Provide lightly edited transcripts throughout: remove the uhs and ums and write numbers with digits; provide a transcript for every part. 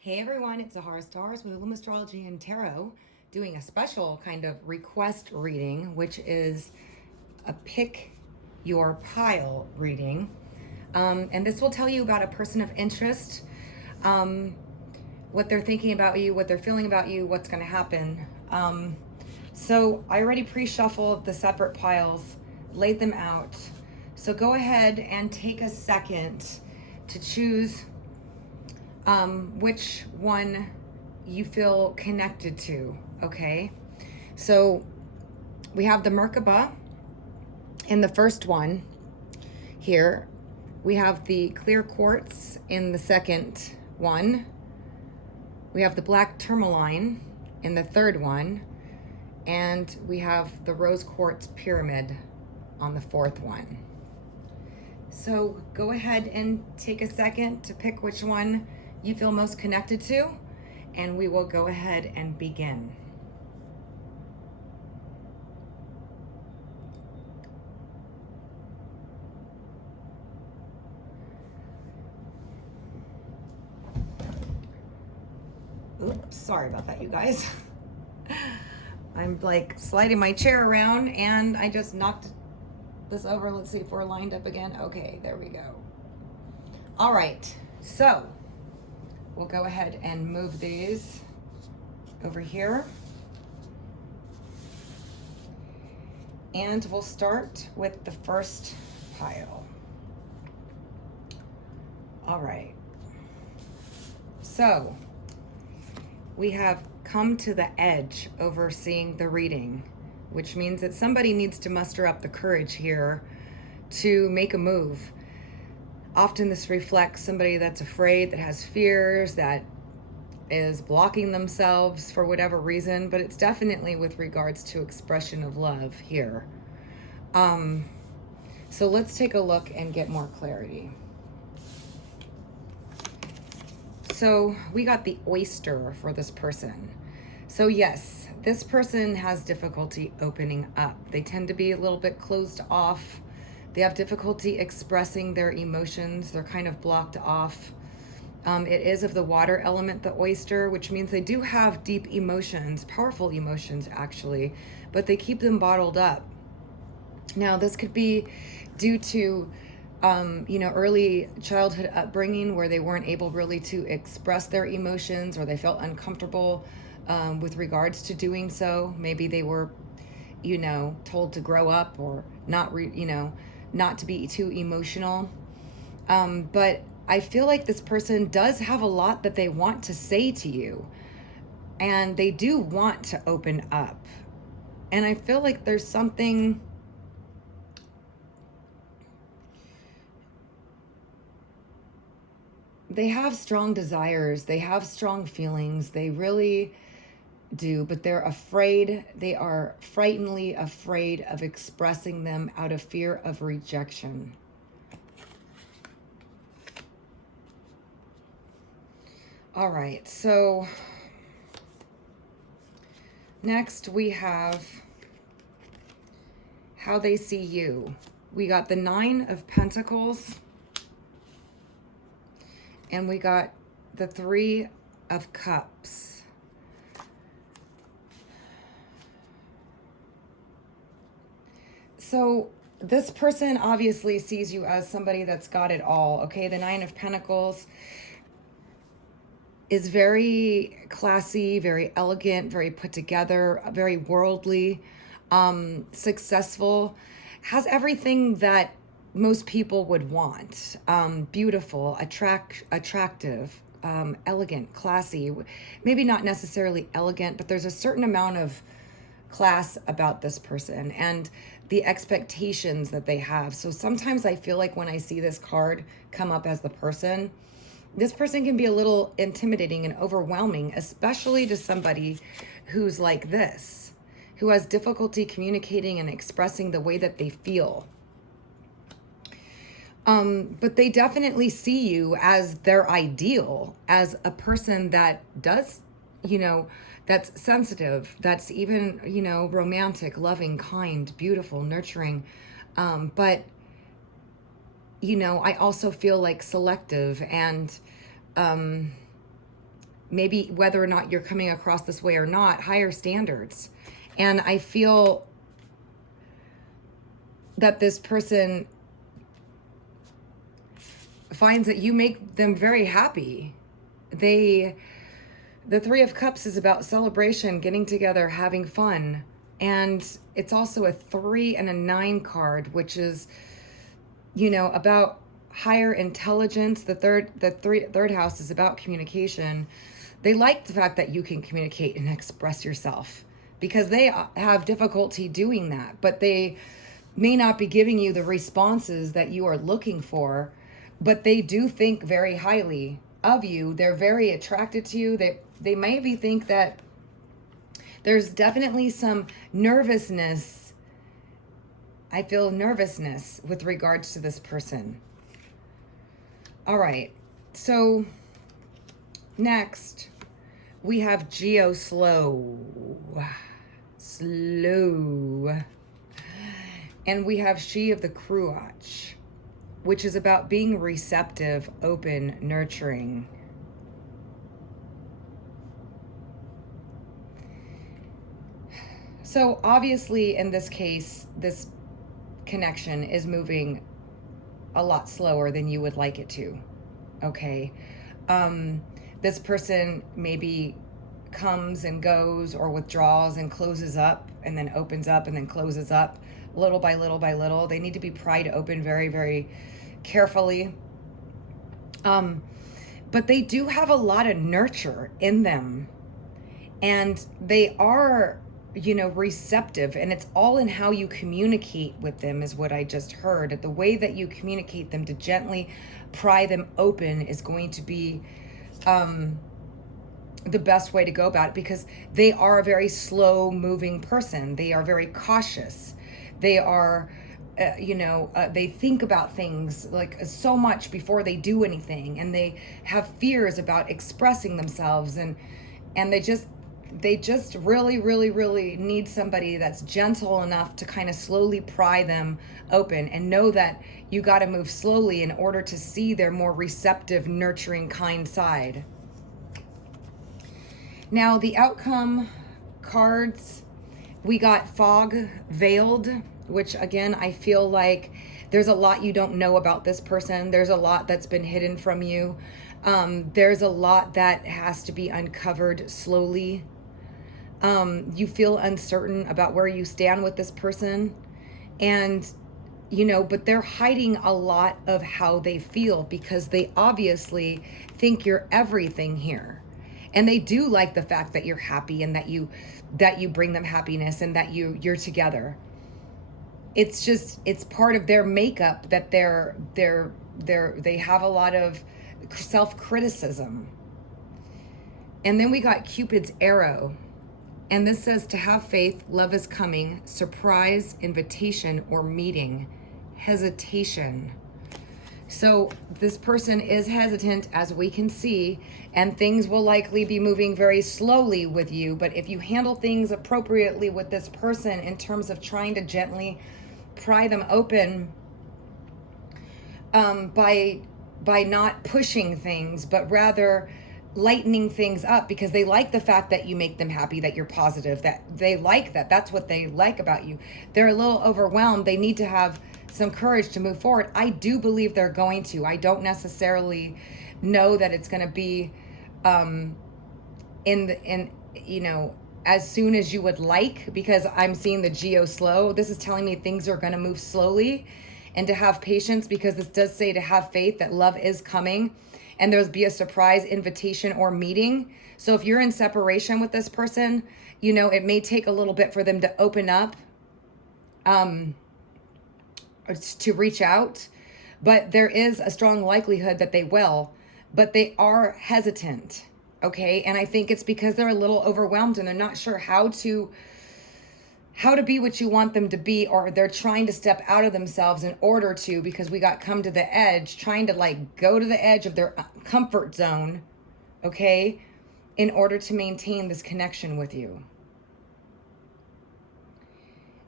Hey everyone, it's Zahara Stars with Illum Astrology and Tarot, doing a special kind of request reading, which is a pick your pile reading. And this will tell you about a person of interest, um, what they're thinking about you, what they're feeling about you, what's going to happen. So I already pre-shuffled the separate piles, laid them out. So go ahead and take a second to choose which one you feel connected to, okay? So we have the Merkaba in the first one here. We have the clear quartz in the second one. We have the black tourmaline in the third one. And we have the rose quartz pyramid on the fourth one. So go ahead and take a second to pick which one you feel most connected to, and we will go ahead and begin. Oops, sorry about that, you guys. I'm like sliding my chair around and I just knocked this over. Let's see if we're lined up again. Okay, there we go. All right, so we'll go ahead and move these over here. And we'll start with the first pile. All right. So we have come to the edge overseeing the reading, which means that somebody needs to muster up the courage here to make a move. Often this reflects somebody that's afraid, that has fears, that is blocking themselves for whatever reason, but it's definitely with regards to expression of love here. So let's take a look and get more clarity. So we got the oyster for this person. So yes, this person has difficulty opening up. They tend to be a little bit closed off. They have difficulty expressing their emotions. They're kind of blocked off. It is of the water element, the oyster, which means they do have deep emotions, powerful emotions actually, but they keep them bottled up. Now, this could be due to early childhood upbringing where they weren't able really to express their emotions, or they felt uncomfortable with regards to doing so. Maybe they were, told to grow up or not, not to be too emotional. But I feel like this person does have a lot that they want to say to you, and they do want to open up. And I feel like there's something. They have strong desires, they have strong feelings, they really do, but they're afraid, they are frighteningly afraid of expressing them out of fear of rejection. All right, so next we have how they see you. We got the Nine of Pentacles, and we got the Three of Cups. So this person obviously sees you as somebody that's got it all, okay? The Nine of Pentacles is very classy, very elegant, very put together, very worldly, successful, has everything that most people would want. Beautiful, attractive, elegant, classy. Maybe not necessarily elegant, but there's a certain amount of class about this person and the expectations that they have. So sometimes I feel like when I see this card come up as the person, this person can be a little intimidating and overwhelming, especially to somebody who's like this, who has difficulty communicating and expressing the way that they feel. But they definitely see you as their ideal, as a person that does, that's sensitive, that's even, romantic, loving, kind, beautiful, nurturing. But I also feel like selective and maybe whether or not you're coming across this way or not, higher standards. And I feel that this person finds that you make them very happy. The Three of Cups is about celebration, getting together, having fun. And it's also a 3 and a 9 card, which is, about higher intelligence. The third house is about communication. They like the fact that you can communicate and express yourself because they have difficulty doing that, but they may not be giving you the responses that you are looking for, but they do think very highly of you. They're very attracted to you. They maybe think that there's definitely some nervousness. I feel nervousness with regards to this person. All right. So next we have Geo Slow. And we have She of the Cruach, which is about being receptive, open, nurturing. So obviously in this case, this connection is moving a lot slower than you would like it to. Okay. This person maybe comes and goes or withdraws and closes up and then opens up and then closes up little by little by little. They need to be pried open very, very carefully. But they do have a lot of nurture in them, and they are, receptive, and it's all in how you communicate with them is what I just heard. The way that you communicate them to gently pry them open is going to be the best way to go about it, because they are a very slow moving person. They are very cautious. They are, they think about things like so much before they do anything, and they have fears about expressing themselves, and they just really, really, really need somebody that's gentle enough to kind of slowly pry them open and know that you got to move slowly in order to see their more receptive, nurturing, kind side. Now, the outcome cards, we got Fog Veiled, which again, I feel like there's a lot you don't know about this person. There's a lot that's been hidden from you. There's a lot that has to be uncovered slowly. You feel uncertain about where you stand with this person, and but they're hiding a lot of how they feel because they obviously think you're everything here, and they do like the fact that you're happy and that you bring them happiness and that you're together. It's part of their makeup that they have a lot of self-criticism. And then we got Cupid's arrow. And this says to have faith, love is coming, surprise, invitation, or meeting, hesitation. So this person is hesitant, as we can see, and things will likely be moving very slowly with you. But if you handle things appropriately with this person in terms of trying to gently pry them open, by not pushing things, but rather lightening things up, because they like the fact that you make them happy, that you're positive, that they like that. That's what they like about you. They're a little overwhelmed. They need to have some courage to move forward. I do believe they're going to. I don't necessarily know that it's going to be as soon as you would like, because I'm seeing the Geo Slow. This is telling me things are going to move slowly, and to have patience, because this does say to have faith that love is coming. And there'll be a surprise invitation or meeting. So if you're in separation with this person, it may take a little bit for them to open up, or to reach out. But there is a strong likelihood that they will. But they are hesitant, okay? And I think it's because they're a little overwhelmed and they're not sure how to be what you want them to be, or they're trying to step out of themselves in order to, because we got come to the edge, trying to go to the edge of their comfort zone, okay, in order to maintain this connection with you.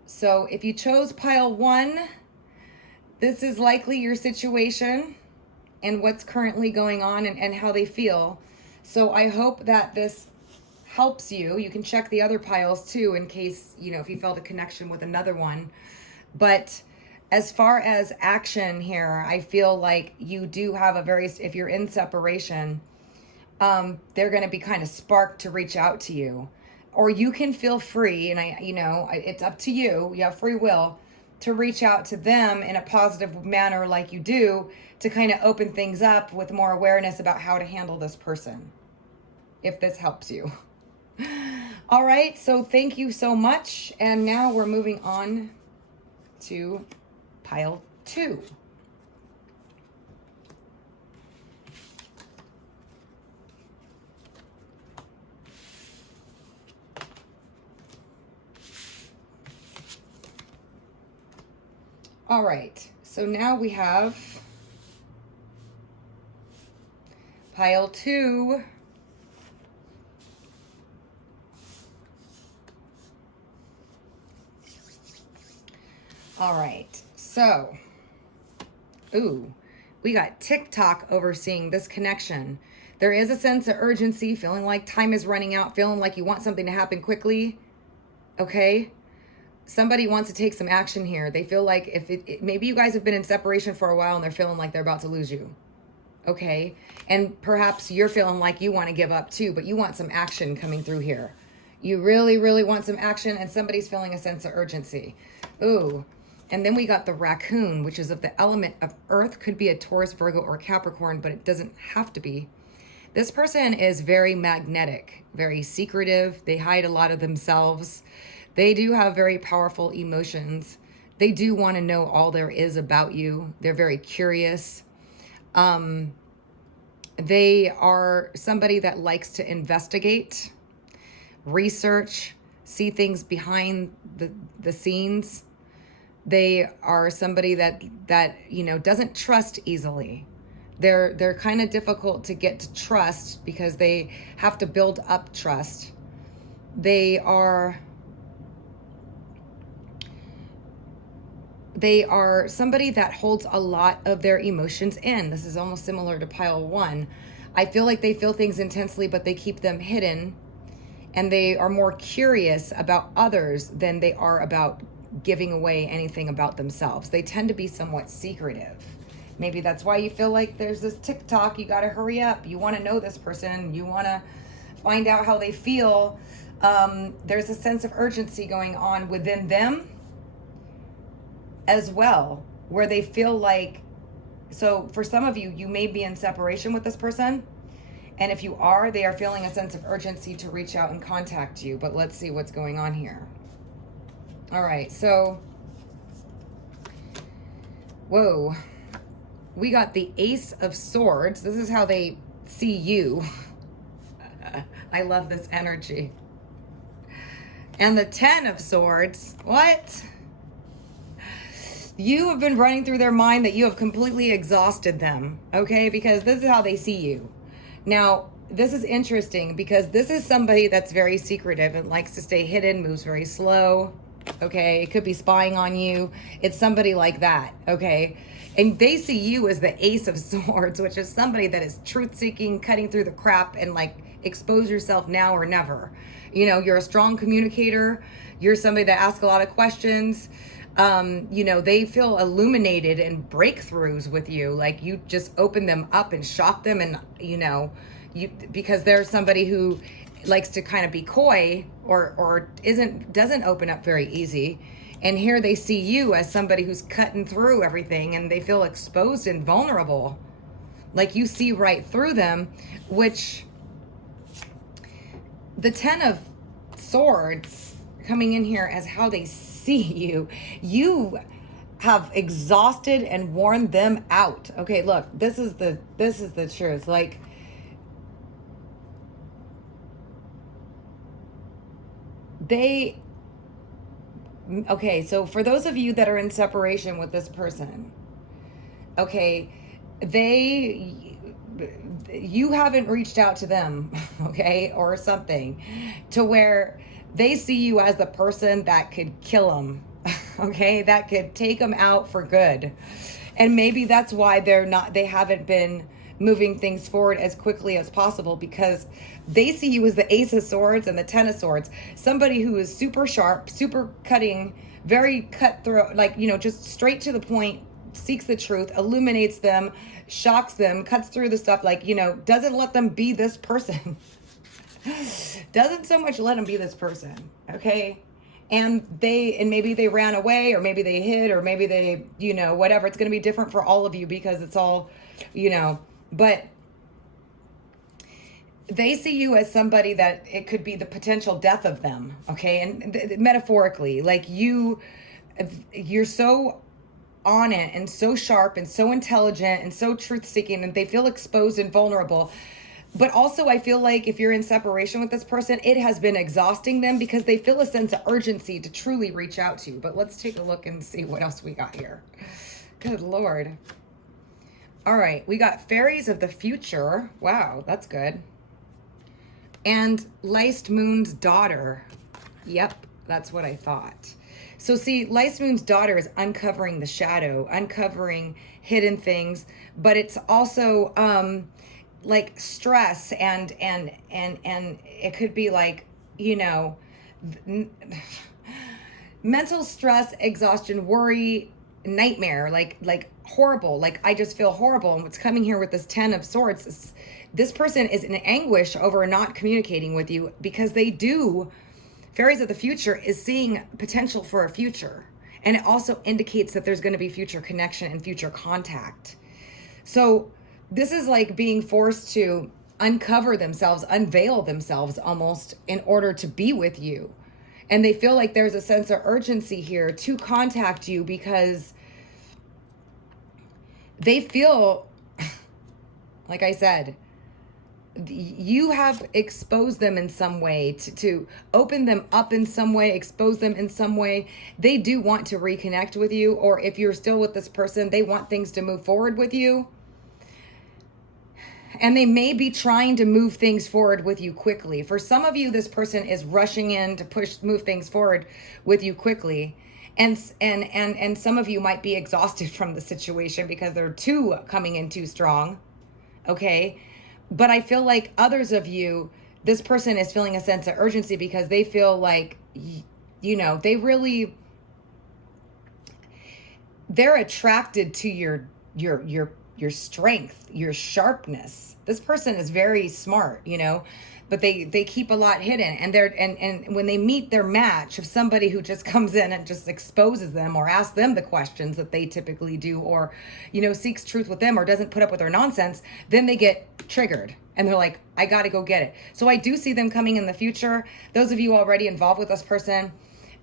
So if you chose pile 1, this is likely your situation and what's currently going on and how they feel. So I hope that this helps you. You can check the other piles too in case, you know, if you felt a connection with another one. But as far as action here, I feel like you do have a very, if you're in separation, they're going to be kind of sparked to reach out to you. Or you can feel free, and it's up to you. You have free will to reach out to them in a positive manner like you do, to kind of open things up with more awareness about how to handle this person, if this helps you. All right, so thank you so much. And now we're moving on to pile 2. All right, so now we have pile 2. All right, so, we got TikTok overseeing this connection. There is a sense of urgency, feeling like time is running out, feeling like you want something to happen quickly, okay? Somebody wants to take some action here. They feel like maybe you guys have been in separation for a while and they're feeling like they're about to lose you, okay? And perhaps you're feeling like you want to give up too, but you want some action coming through here. You really, really want some action, and somebody's feeling a sense of urgency. Ooh. And then we got the raccoon, which is of the element of earth. Could be a Taurus, Virgo, or Capricorn, but it doesn't have to be. This person is very magnetic, very secretive. They hide a lot of themselves. They do have very powerful emotions. They do want to know all there is about you. They're very curious. They are somebody that likes to investigate, research, see things behind the scenes. They are somebody that doesn't trust easily. They're kind of difficult to get to trust because they have to build up trust. They are somebody that holds a lot of their emotions in. This is almost similar to pile 1. I feel like they feel things intensely, but they keep them hidden, and they are more curious about others than they are about giving away anything about themselves. They tend to be somewhat secretive. Maybe that's why you feel like there's this TikTok, you got to hurry up. You want to know this person. You want to find out how they feel. There's a sense of urgency going on within them as well, where they feel like, so for some of you, you may be in separation with this person. And if you are, they are feeling a sense of urgency to reach out and contact you. But let's see what's going on here. All right, so, whoa, we got the Ace of Swords. This is how they see you. I love this energy. And the 10 of Swords. What? You have been running through their mind that you have completely exhausted them, okay? Because this is how they see you. Now, this is interesting because this is somebody that's very secretive and likes to stay hidden, moves very slow. Okay, it could be spying on you. It's somebody like that, okay? And they see you as the Ace of Swords, which is somebody that is truth-seeking, cutting through the crap, and like, expose yourself now or never. You know, you're a strong communicator. You're somebody that asks a lot of questions. They feel illuminated and breakthroughs with you. Like, you just open them up and shock them, and, because they're somebody who likes to kind of be coy or doesn't open up very easy. And here they see you as somebody who's cutting through everything, and they feel exposed and vulnerable. Like, you see right through them, which the 10 of Swords coming in here as how they see you. You have exhausted and worn them out. Okay, look, this is the truth. Like, okay, so for those of you that are in separation with this person, okay, you haven't reached out to them, okay, or something, to where they see you as the person that could kill them, okay, that could take them out for good. And maybe that's why they haven't been moving things forward as quickly as possible because they see you as the Ace of Swords and the Ten of Swords. Somebody who is super sharp, super cutting, very cutthroat, like, just straight to the point, seeks the truth, illuminates them, shocks them, cuts through the stuff, like, doesn't let them be this person. Doesn't so much let them be this person, okay? And maybe they ran away, or maybe they hid, or maybe they, whatever. It's going to be different for all of you because it's all, but they see you as somebody that it could be the potential death of them, okay? And metaphorically, like you're so on it and so sharp and so intelligent and so truth-seeking, and they feel exposed and vulnerable. But also I feel like if you're in separation with this person, it has been exhausting them because they feel a sense of urgency to truly reach out to you. But let's take a look and see what else we got here. Good Lord. All right, we got fairies of the future. Wow, that's good. And Laced Moon's daughter. Yep, that's what I thought. So see, Laced Moon's daughter is uncovering the shadow, uncovering hidden things, but it's also like stress and it could be like, mental stress, exhaustion, worry, nightmare, like horrible, like I just feel horrible. And what's coming here with this Ten of Swords is this person is in anguish over not communicating with you because Fairies of the Future is seeing potential for a future. And it also indicates that there's going to be future connection and future contact. So this is like being forced to uncover themselves, unveil themselves almost in order to be with you. And they feel like there's a sense of urgency here to contact you because they feel, like I said, you have exposed them in some way, to open them up in some way, expose them in some way. They do want to reconnect with you, or if you're still with this person, they want things to move forward with you. And they may be trying to move things forward with you quickly. For some of you, this person is rushing in to move things forward with you quickly. And some of you might be exhausted from the situation because they're coming in too strong. Okay. But I feel like others of you, this person is feeling a sense of urgency because they feel like, they're attracted to your strength, your sharpness. This person is very smart, but they keep a lot hidden, and when they meet their match of somebody who just comes in and just exposes them or asks them the questions that they typically do, or seeks truth with them or doesn't put up with their nonsense, then they get triggered and they're like, I got to go get it. So I do see them coming in the future. Those of you already involved with this person,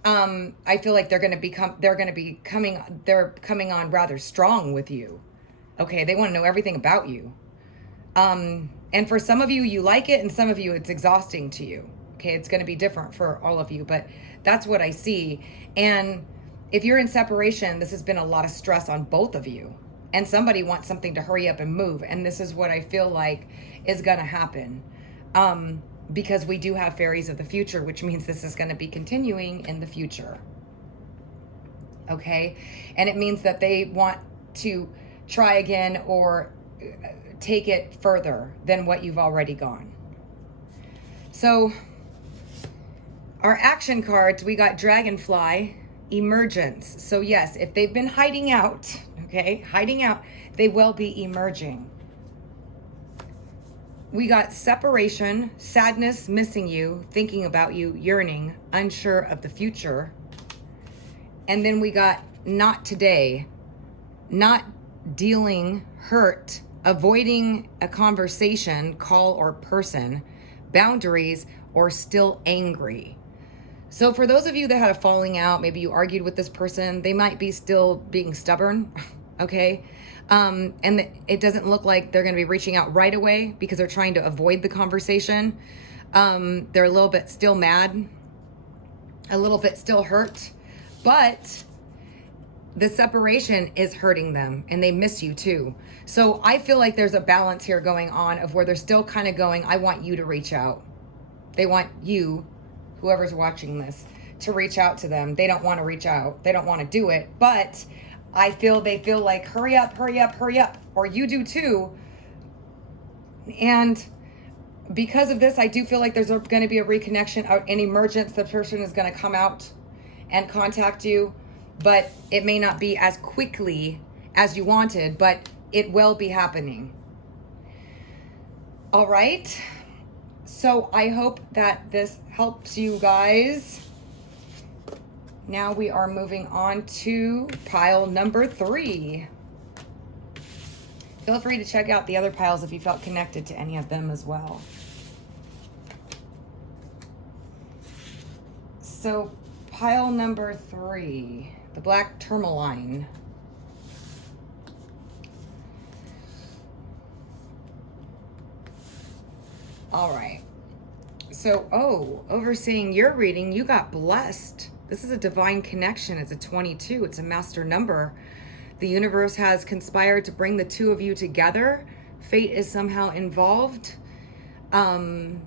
I feel like they're coming on rather strong with you. Okay, they want to know everything about you. And for some of you, you like it, and some of you, it's exhausting to you. Okay, it's going to be different for all of you, but that's what I see. And if you're in separation, this has been a lot of stress on both of you. And somebody wants something to hurry up and move. And this is what I feel like is going to happen. Because we do have fairies of the future, which means this is going to be continuing in the future. Okay, and it means that they want to try again or take it further than what you've already gone. So our action cards, we got Dragonfly, Emergence. So yes, if they've been hiding out, they will be emerging. We got Separation, Sadness, Missing You, Thinking About You, Yearning, Unsure of the Future. And then we got Not Today, Not Dealing, Hurt, Avoiding a conversation, call, or person, Boundaries, or Still Angry. So for those of you that had a falling out, maybe you argued with this person, they might be still being stubborn, okay? And it doesn't look like they're going to be reaching out right away because they're trying to avoid the conversation. They're a little bit still mad, a little bit still hurt, but the separation is hurting them and they miss you too. So I feel like there's a balance here going on of where they're still kind of going, I want you to reach out. They want you, whoever's watching this, to reach out to them. They don't want to reach out. They don't want to do it, but they feel like, hurry up, hurry up, hurry up. Or you do too. And because of this, I do feel like there's going to be a reconnection, an emergence. The person is going to come out and contact you, but it may not be as quickly as you wanted, but it will be happening. All right. So I hope that this helps you guys. Now we are moving on to pile number 3. Feel free to check out the other piles if you felt connected to any of them as well. So pile number 3, the black tourmaline. All right. So, overseeing your reading, you got blessed. This is a divine connection. It's a 22. It's a master number. The universe has conspired to bring the two of you together. Fate is somehow involved. You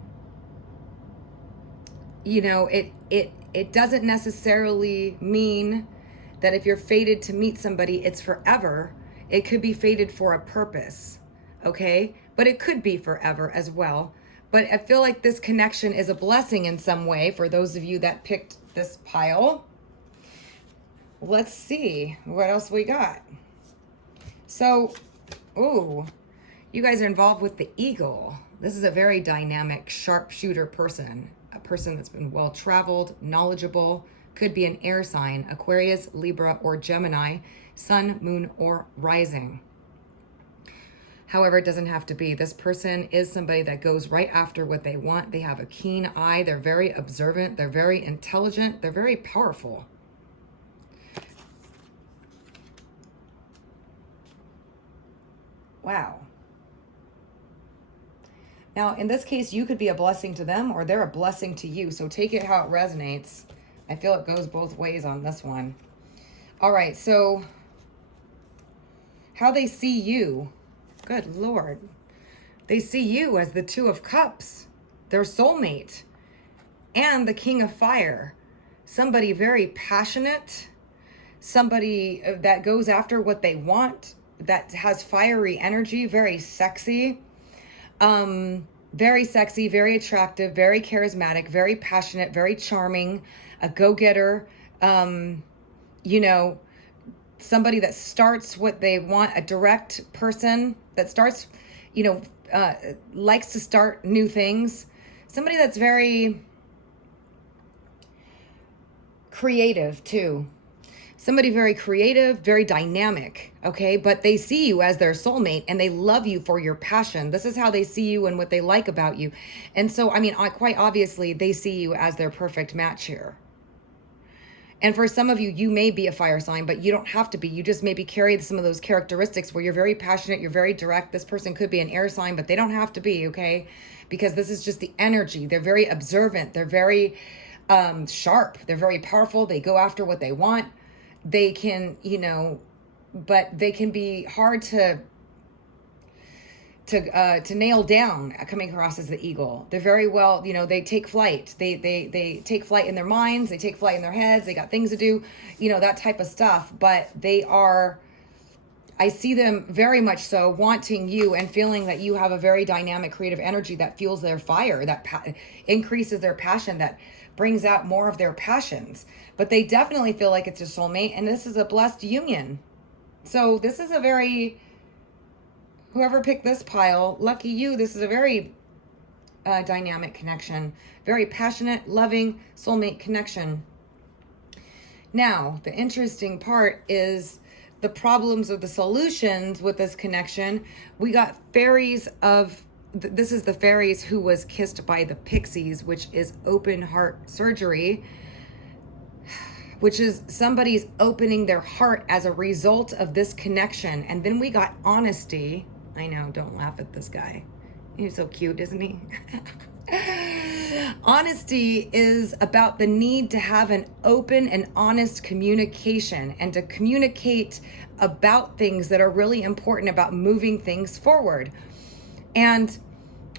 know, it doesn't necessarily mean that if you're fated to meet somebody, it's forever. It could be fated for a purpose, okay? But it could be forever as well. But I feel like this connection is a blessing in some way for those of you that picked this pile. Let's see what else we got. So, you guys are involved with the eagle. This is a very dynamic, sharpshooter person. A person that's been well-traveled, knowledgeable, could be an air sign, Aquarius, Libra, or Gemini, sun, moon, or rising. However, it doesn't have to be. This person is somebody that goes right after what they want. They have a keen eye. They're very observant. They're very intelligent. They're very powerful. Wow. Now, in this case, you could be a blessing to them or they're a blessing to you. So take it how it resonates. I feel it goes both ways on this one. All right, so how they see you. Good Lord. They see you as the Two of Cups, their soulmate, and the King of Fire. Somebody very passionate, somebody that goes after what they want, that has fiery energy, very sexy, very attractive, very charismatic, very passionate, very charming, a go-getter, you know, somebody that starts what they want, a direct person that starts, you know, likes to start new things. Somebody that's very creative too. Somebody very creative, very dynamic, okay? But they see you as their soulmate and they love you for your passion. This is how they see you and what they like about you. And so, I mean, quite obviously, they see you as their perfect match here. And for some of you, you may be a fire sign, but you don't have to be. You just maybe carry some of those characteristics where you're very passionate, you're very direct. This person could be an air sign, but they don't have to be, okay? Because this is just the energy. They're very observant. They're very sharp. They're very powerful. They go after what they want. They can, you know, but they can be hard to nail down, coming across as the eagle. They're very well, you know, they take flight. They take flight in their minds. They take flight in their heads. They got things to do, you know, that type of stuff. But they are, I see them very much so wanting you and feeling that you have a very dynamic, creative energy that fuels their fire, that increases their passion, that brings out more of their passions. But they definitely feel like it's a soulmate, and this is a blessed union. So this is a very... Whoever picked this pile, lucky you. This is a very dynamic connection. Very passionate, loving, soulmate connection. Now, the interesting part is the problems or the solutions with this connection. We got fairies of... This is the fairies who was kissed by the pixies, which is open heart surgery, which is somebody's opening their heart as a result of this connection. And then we got honesty. I know, don't laugh at this guy. He's so cute, isn't he? Honesty is about the need to have an open and honest communication and to communicate about things that are really important about moving things forward. And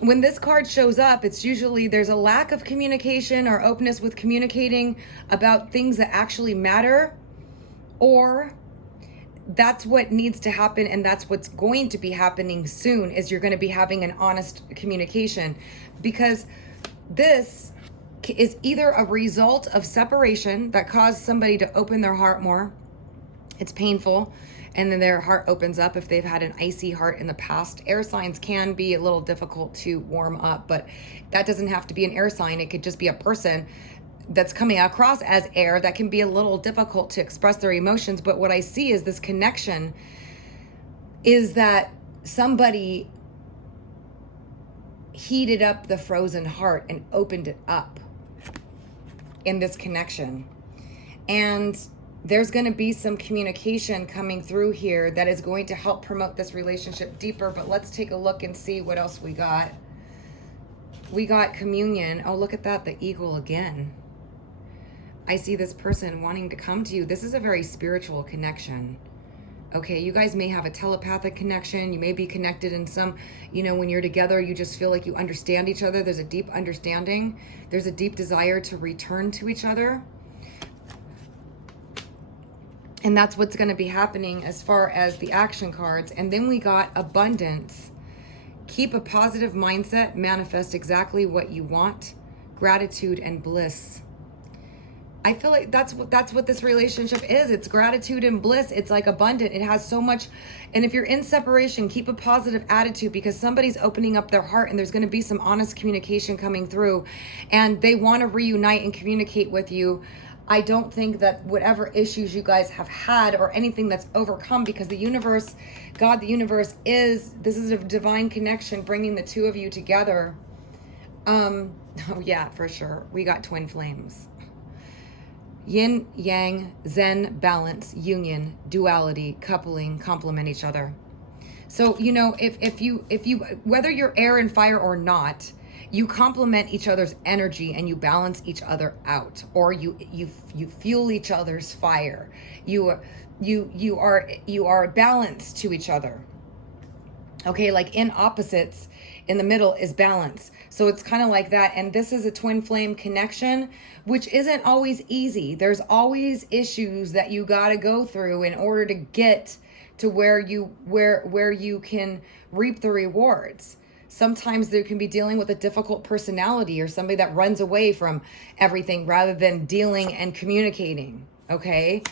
when this card shows up, it's usually there's a lack of communication or openness with communicating about things that actually matter, or that's what needs to happen, and that's what's going to be happening soon, is you're going to be having an honest communication, because this is either a result of separation that caused somebody to open their heart more. It's painful, and then their heart opens up if they've had an icy heart in the past. Air signs can be a little difficult to warm up, but that doesn't have to be an air sign. It could just be a person that's coming across as air that can be a little difficult to express their emotions. But what I see is this connection is that somebody heated up the frozen heart and opened it up in this connection. And there's going to be some communication coming through here that is going to help promote this relationship deeper. But let's take a look and see what else we got. We got communion. Oh, look at that, the eagle again. I see this person wanting to come to you. This is a very spiritual connection. Okay, you guys may have a telepathic connection. You may be connected in some, when you're together, you just feel like you understand each other. There's a deep understanding. There's a deep desire to return to each other. And that's what's going to be happening as far as the action cards. And then we got abundance. Keep a positive mindset. Manifest exactly what you want. Gratitude and bliss. I feel like that's what this relationship is. It's gratitude and bliss. It's like abundant. It has so much. And if you're in separation, keep a positive attitude, because somebody's opening up their heart and there's going to be some honest communication coming through, and they want to reunite and communicate with you. I don't think that whatever issues you guys have had or anything that's overcome, because the universe, God, the universe this is a divine connection bringing the two of you together. Oh yeah, for sure. We got twin flames. Yin, yang, zen, balance, union, duality, coupling, complement each other. So, if you, whether you're air and fire or not, you complement each other's energy and you balance each other out, or you fuel each other's fire. You are balanced to each other. Okay, like in opposites, in the middle is balance. So it's kind of like that. And this is a twin flame connection, which isn't always easy. There's always issues that you got to go through in order to get to where you can reap the rewards. Sometimes there can be dealing with a difficult personality or somebody that runs away from everything rather than dealing and communicating. Okay.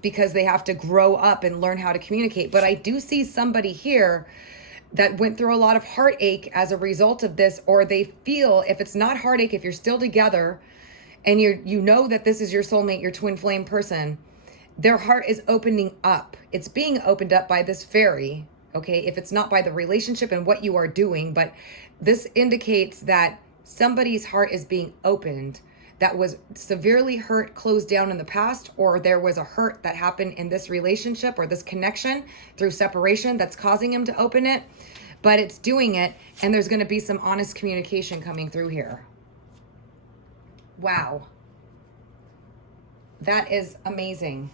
Because they have to grow up and learn how to communicate. But I do see somebody here that went through a lot of heartache as a result of this, or they feel, if it's not heartache, if you're still together and you know that this is your soulmate, your twin flame person, their heart is opening up. It's being opened up by this fairy. Okay, if it's not by the relationship and what you are doing, but this indicates that somebody's heart is being opened that was severely hurt, closed down in the past, or there was a hurt that happened in this relationship or this connection through separation that's causing him to open it, but it's doing it, and there's going to be some honest communication coming through here. Wow. That is amazing.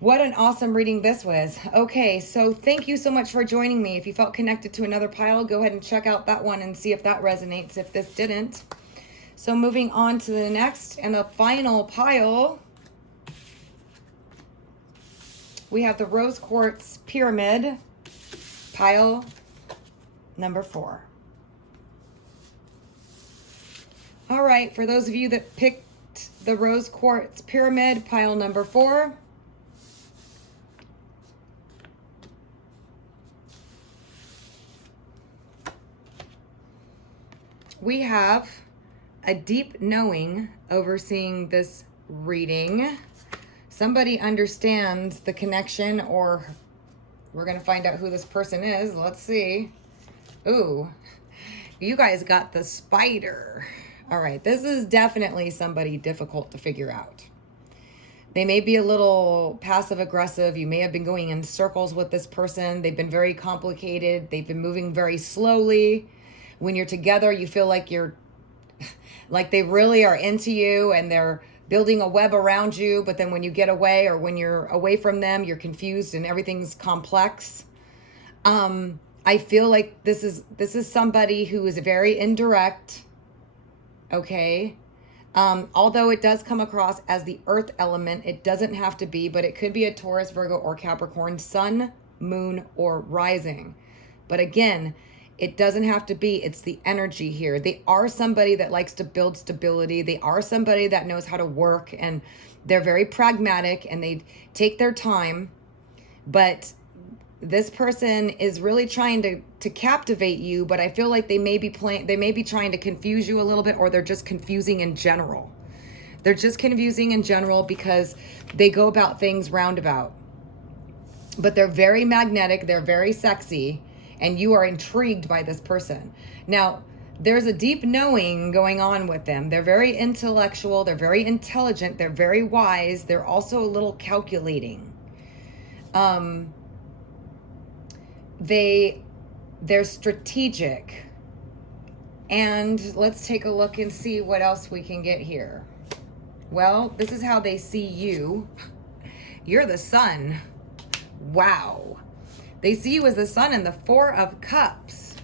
What an awesome reading this was. Okay, so thank you so much for joining me. If you felt connected to another pile, go ahead and check out that one and see if that resonates, if this didn't. So moving on to the next and the final pile, we have the Rose Quartz Pyramid, pile number 4. All right, for those of you that picked the Rose Quartz Pyramid, pile number 4, we have a deep knowing overseeing this reading. Somebody understands the connection, or we're going to find out who this person is. Let's see. Ooh, you guys got the spider. All right, this is definitely somebody difficult to figure out. They may be a little passive aggressive. You may have been going in circles with this person. They've been very complicated. They've been moving very slowly. When you're together, you feel like they really are into you and they're building a web around you. But then when you get away, or when you're away from them, you're confused and everything's complex. I feel like this is somebody who is very indirect. Okay. Although it does come across as the earth element, it doesn't have to be, but it could be a Taurus, Virgo, or Capricorn, sun, moon, or rising. But again, it doesn't have to be. It's the energy here. They are somebody that likes to build stability. They are somebody that knows how to work, and they're very pragmatic, and they take their time. But this person is really trying to captivate you, but I feel like they may be trying to confuse you a little bit, or they're just confusing in general. They're just confusing in general because they go about things roundabout. But they're very magnetic, they're very sexy, and you are intrigued by this person. Now, there's a deep knowing going on with them. They're very intellectual, they're very intelligent, they're very wise, they're also a little calculating. They're strategic. And let's take a look and see what else we can get here. Well, this is how they see you. You're the sun. Wow. They see you as the sun in the Four of Cups.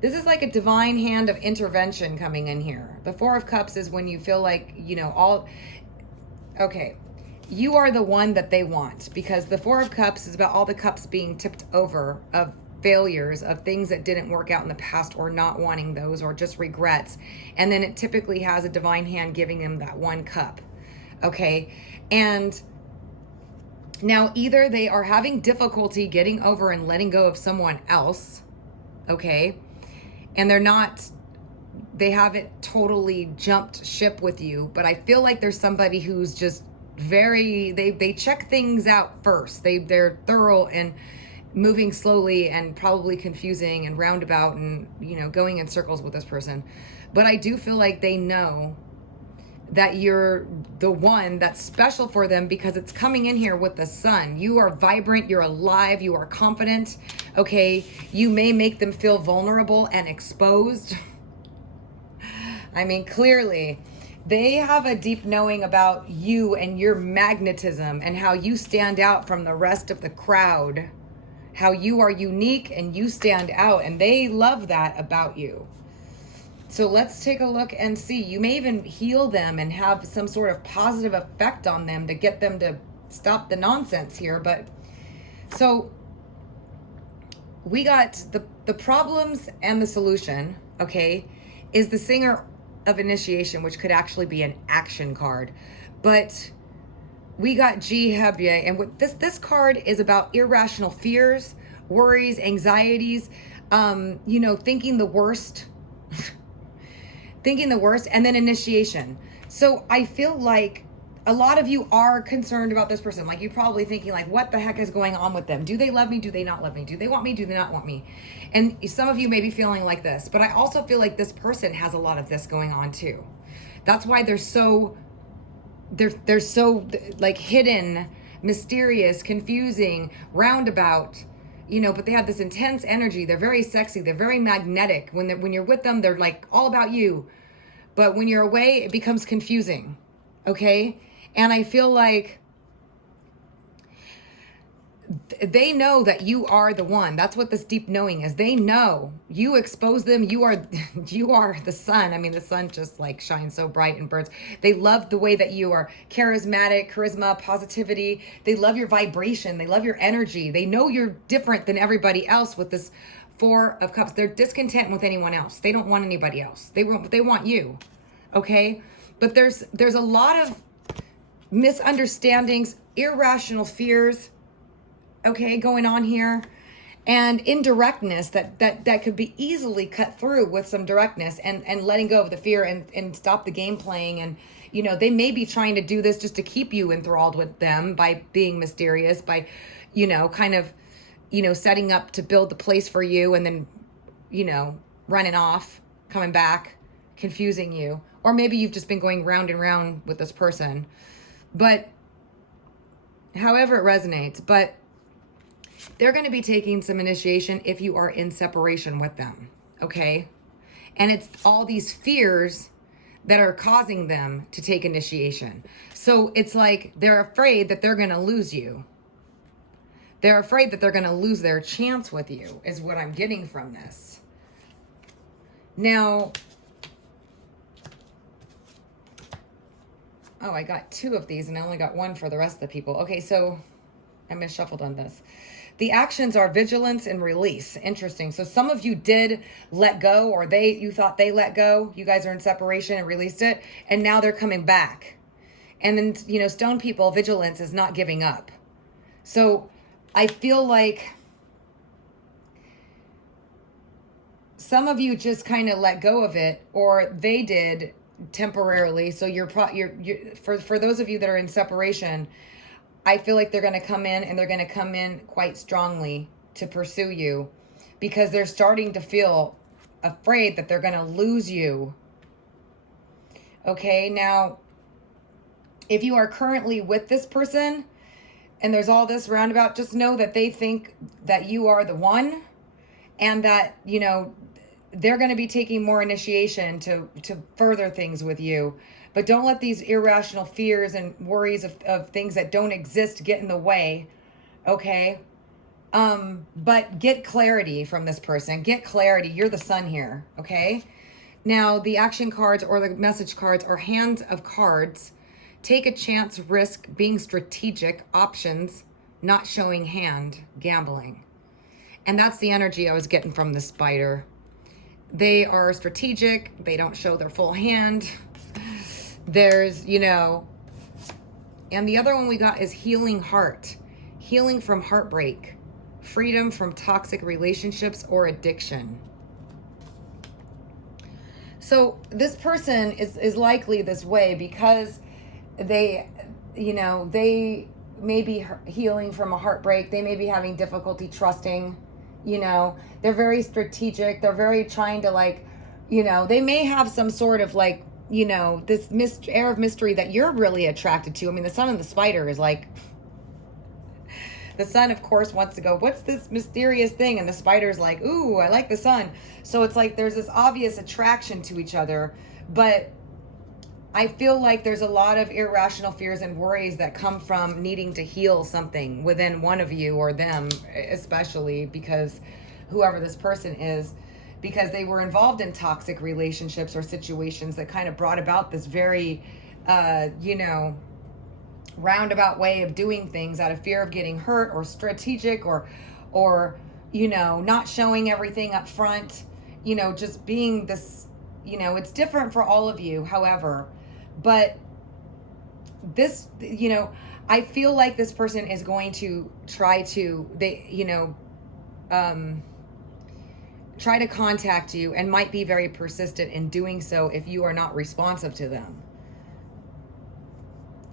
This is like a divine hand of intervention coming in here. The Four of Cups is when you feel like, okay, you are the one that they want, because the Four of Cups is about all the cups being tipped over of failures, of things that didn't work out in the past, or not wanting those, or just regrets. And then it typically has a divine hand giving them that one cup. Okay. And now either they are having difficulty getting over and letting go of someone else. Okay. And they haven't totally jumped ship with you, but I feel like there's somebody who's just they check things out first. They're thorough and moving slowly and probably confusing and roundabout and, going in circles with this person. But I do feel like they know that you're the one that's special for them, because it's coming in here with the sun. You are vibrant, you're alive, you are confident. Okay. You may make them feel vulnerable and exposed. I mean, clearly they have a deep knowing about you and your magnetism and how you stand out from the rest of the crowd, how you are unique and you stand out, and they love that about you. So let's take a look and see. You may even heal them and have some sort of positive effect on them to get them to stop the nonsense here. But so we got the problems and the solution, okay, is the Singer of Initiation, which could actually be an action card. But we got G Hebye, and what this card is about irrational fears, worries, anxieties, thinking the worst, and then initiation. So I feel like a lot of you are concerned about this person. Like, you're probably thinking, like, what the heck is going on with them? Do they love me? Do they not love me? Do they want me? Do they not want me? And some of you may be feeling like this, but I also feel like this person has a lot of this going on too. That's why they're so like hidden, mysterious, confusing, roundabout, but they have this intense energy. They're very sexy. They're very magnetic. When you're with them, they're like all about you. But when you're away, it becomes confusing. Okay. And I feel like they know that you are the one. That's what this deep knowing is. They know you expose them. You are the sun. I mean, the sun just like shines so bright and burns. They love the way that you are charismatic, charisma, positivity. They love your vibration. They love your energy. They know you're different than everybody else with this Four of Cups. They're discontent with anyone else. They don't want anybody else. They want you. Okay. But there's a lot of misunderstandings, irrational fears, okay, going on here, and indirectness that could be easily cut through with some directness and letting go of the fear and stop the game playing. And they may be trying to do this just to keep you enthralled with them by being mysterious, by kind of setting up to build the place for you, and then running off, coming back, confusing you. Or maybe you've just been going round and round with this person. But however it resonates, but they're going to be taking some initiation if you are in separation with them. Okay. And it's all these fears that are causing them to take initiation. So it's like they're afraid that they're going to lose you. They're afraid that they're going to lose their chance with you, is what I'm getting from this. Now, Oh, I got 2 of these and I only got 1 for the rest of the people. Okay, so I misshuffled on this. The actions are vigilance and release. Interesting. So some of you did let go, or you thought they let go. You guys are in separation and released it, and now they're coming back. And then, you know, stone people, vigilance is not giving up. So I feel like some of you just kind of let go of it, or they did temporarily. So for those of you that are in separation, I feel like they're going to come in, and they're going to come in quite strongly to pursue you, because they're starting to feel afraid that they're going to lose you. Okay, now, if you are currently with this person and there's all this roundabout, just know that they think that you are the one, and that, you know, they're going to be taking more initiation to further things with you. But don't let these irrational fears and worries of things that don't exist get in the way, okay? But get clarity from this person. Get clarity. You're the sun here, okay? Now, the action cards or the message cards are hands of cards. Take a chance, risk, being strategic, options, not showing hand, gambling. And that's the energy I was getting from the spider. They are strategic. They don't show their full hand. There's, you know, and the other one we got is healing heart, healing from heartbreak, freedom from toxic relationships or addiction. So this person is likely this way because they, you know, they may be healing from a heartbreak. They may be having difficulty trusting, you know, they're very strategic. They're very trying to, like, you know, they may have some sort of, like, you know, this air of mystery that you're really attracted to. I mean, the sun and the spider is like, the sun, of course, wants to go, what's this mysterious thing? And the spider's like, ooh, I like the sun. So it's like there's this obvious attraction to each other. But I feel like there's a lot of irrational fears and worries that come from needing to heal something within one of you, or them, especially, because whoever this person is, because they were involved in toxic relationships or situations that kind of brought about this very, you know, roundabout way of doing things out of fear of getting hurt, or strategic, or, you know, not showing everything up front, you know, just being this, you know, it's different for all of you, however, but this, you know, I feel like this person is going to try to, you know, try to contact you, and might be very persistent in doing so if you are not responsive to them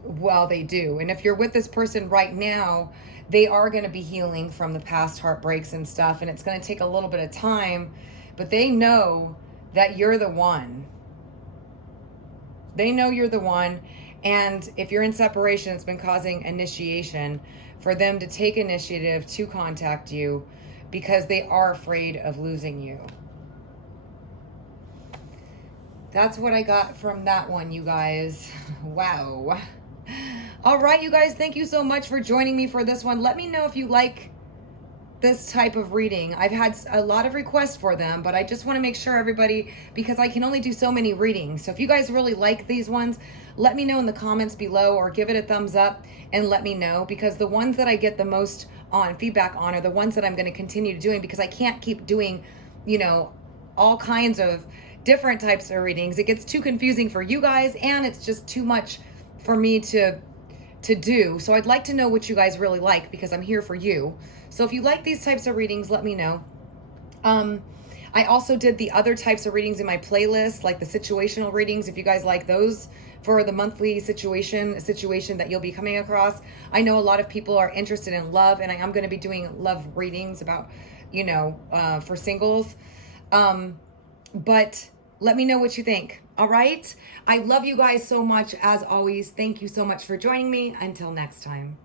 while they do. And if you're with this person right now, they are going to be healing from the past heartbreaks and stuff, and it's going to take a little bit of time, but they know that you're the one. They know you're the one. And if you're in separation, it's been causing initiation for them to take initiative to contact you, because they are afraid of losing you. That's what I got from that one, you guys. Wow. All right, you guys, thank you so much for joining me for this one. Let me know if you like this type of reading. I've had a lot of requests for them, but I just want to make sure everybody, because I can only do so many readings. So if you guys really like these ones, let me know in the comments below, or give it a thumbs up and let me know, because the ones that I get the most feedback on are the ones that I'm going to continue doing, because I can't keep doing, you know, all kinds of different types of readings. It gets too confusing for you guys, and it's just too much for me to do. So I'd like to know what you guys really like, because I'm here for you. So if you like these types of readings, let me know. I also did the other types of readings in my playlist, like the situational readings, if you guys like those, for the monthly situation that you'll be coming across. I know a lot of people are interested in love, and I am going to be doing love readings about, you know, for singles. But let me know what you think. All right. I love you guys so much. As always, thank you so much for joining me. Until next time.